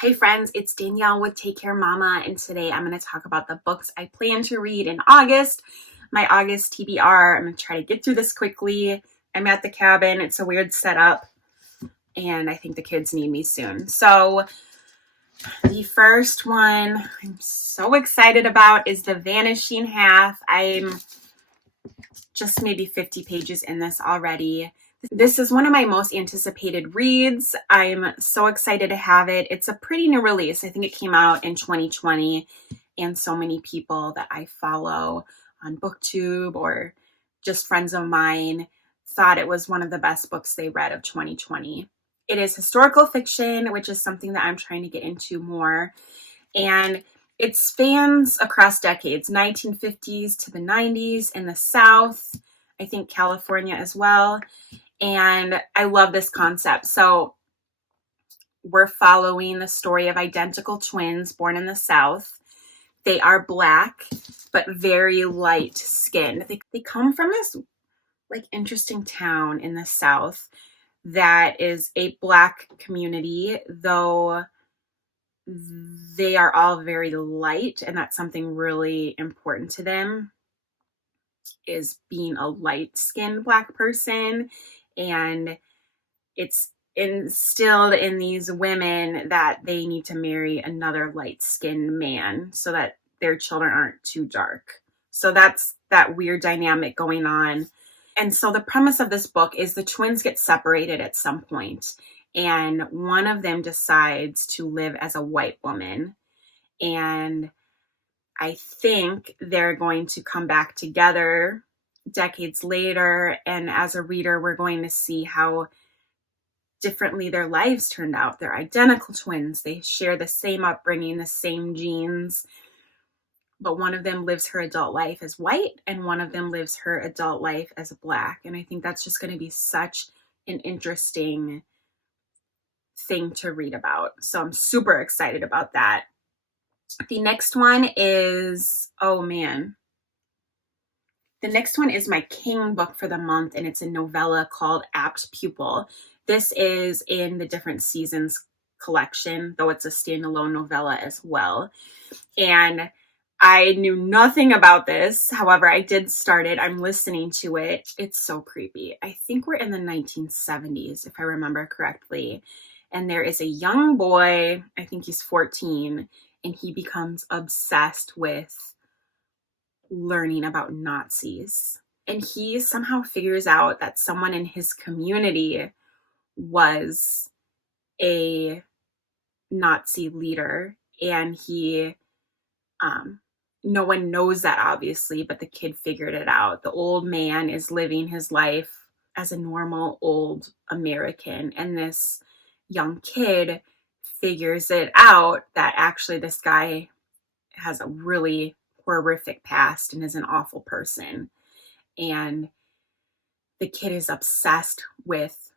Hi friends, it's Danielle with Take Care Mama, and today I'm going to talk about the books I plan to read in August, my August TBR. I'm going to try to get through this quickly. I'm at the cabin. It's a weird setup, and I think the kids need me soon. So the first one I'm so excited about is The Vanishing Half. I'm just maybe 50 pages in this already. This is one of my most anticipated reads. I'm so excited to have it. It's a pretty new release. I think it came out in 2020, and so many people that I follow on BookTube or just friends of mine thought it was one of the best books they read of 2020. It is historical fiction, which is something that I'm trying to get into more. And it spans across decades, 1950s to the 90s in the South, I think California as well. And I love this concept. So we're following the story of identical twins born in the South. They are Black, but very light skinned. They come from this interesting town in the South that is a Black community, though they are all very light, and that's something really important to them, is being a light-skinned Black person. And it's instilled in these women that they need to marry another light-skinned man so that their children aren't too dark. So that's that weird dynamic going on. And so the premise of this book is the twins get separated at some point, and one of them decides to live as a white woman. And I think they're going to come back together decades later, and as a reader, we're going to see how differently their lives turned out. They're identical twins. They share the same upbringing, the same genes, but one of them lives her adult life as white, and one of them lives her adult life as Black. And I think that's just going to be such an interesting thing to read about. So I'm super excited about that. The next one is, the next one is my king book for the month, and it's a novella called Apt Pupil. This is in the Different Seasons collection, though it's a standalone novella as well. And I knew nothing about this. However, I did start it. I'm listening to it. It's so creepy. I think we're in the 1970s, if I remember correctly. And there is a young boy, I think he's 14, and he becomes obsessed with learning about Nazis. And he somehow figures out that someone in his community was a Nazi leader, and he, no one knows that obviously, but the kid figured it out. The old man is living his life as a normal old American, and this young kid figures it out that actually this guy has a really horrific past and is an awful person. And the kid is obsessed with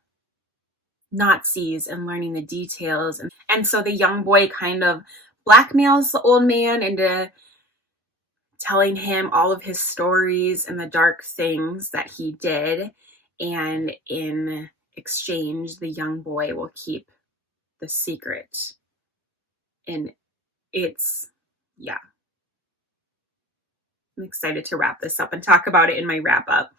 Nazis and learning the details. And so the young boy kind of blackmails the old man into telling him all of his stories and the dark things that he did. And in exchange, the young boy will keep the secret. And I'm excited to wrap this up and talk about it in my wrap up.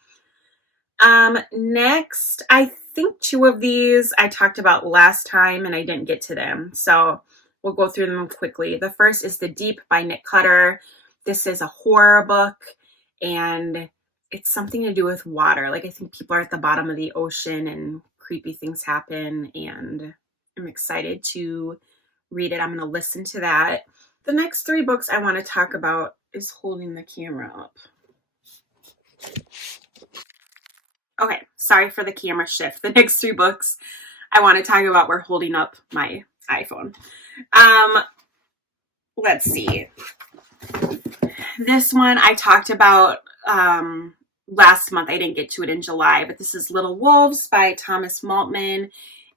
Next, I think two of these I talked about last time and I didn't get to them. So we'll go through them quickly. The first is The Deep by Nick Cutter. This is a horror book, and it's something to do with water. I think people are at the bottom of the ocean and creepy things happen, and I'm excited to read it. I'm going to listen to that. The next three books I want to talk about is holding the camera up. Okay, sorry for the camera shift. The next three books I want to talk about were holding up my iPhone. Let's see. This one I talked about last month. I didn't get to it in July, but this is Little Wolves by Thomas Maltman.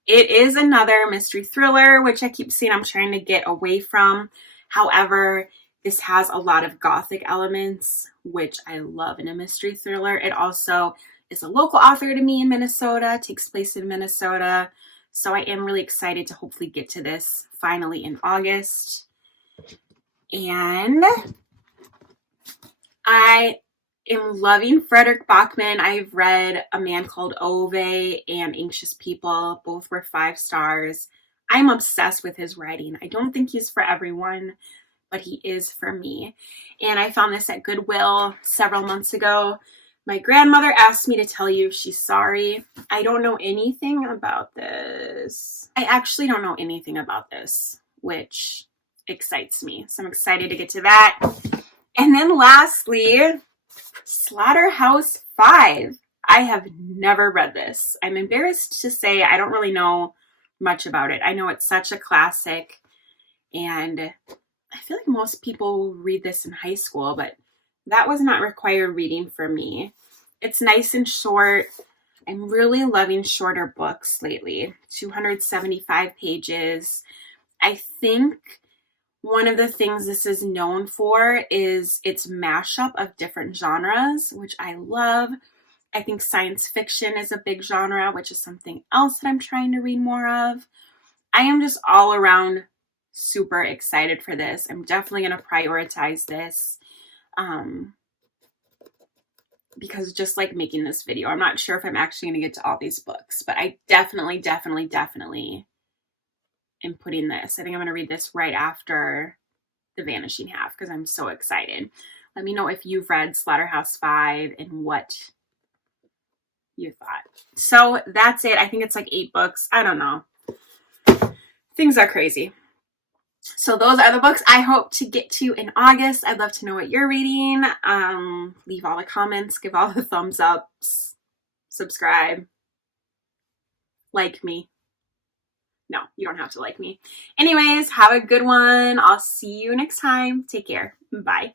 It is another mystery thriller, which I keep saying I'm trying to get away from. However, this has a lot of gothic elements, which I love in a mystery thriller. It also is a local author to me in Minnesota, takes place in Minnesota. So I am really excited to hopefully get to this finally in August. And I am loving Frederick Bachman. I've read A Man Called Ove and Anxious People. Both were 5 stars. I'm obsessed with his writing. I don't think he's for everyone, but he is for me. And I found this at Goodwill several months ago. My grandmother asked me to tell you she's sorry. I don't know anything about this. I actually don't know anything about this, which excites me. So I'm excited to get to that. And then lastly, Slaughterhouse-Five. I have never read this. I'm embarrassed to say I don't really know much about it. I know it's such a classic, and I feel like most people read this in high school, but that was not required reading for me. It's nice and short. I'm really loving shorter books lately. 275 pages. I think one of the things this is known for is its mashup of different genres, which I love. I think science fiction is a big genre, which is something else that I'm trying to read more of. I am just all around super excited for this. I'm definitely going to prioritize this because just like making this video, I'm not sure if I'm actually going to get to all these books, but I definitely am putting this. I think I'm going to read this right after The Vanishing Half because I'm so excited. Let me know if you've read Slaughterhouse-Five and what you thought. So that's it. I think it's like 8 books. I don't know. Things are crazy. So those are the books I hope to get to in August. I'd love to know what you're reading. Leave all the comments, give all the thumbs ups, subscribe, like me. No, you don't have to like me. Anyways, have a good one. I'll see you next time. Take care. Bye.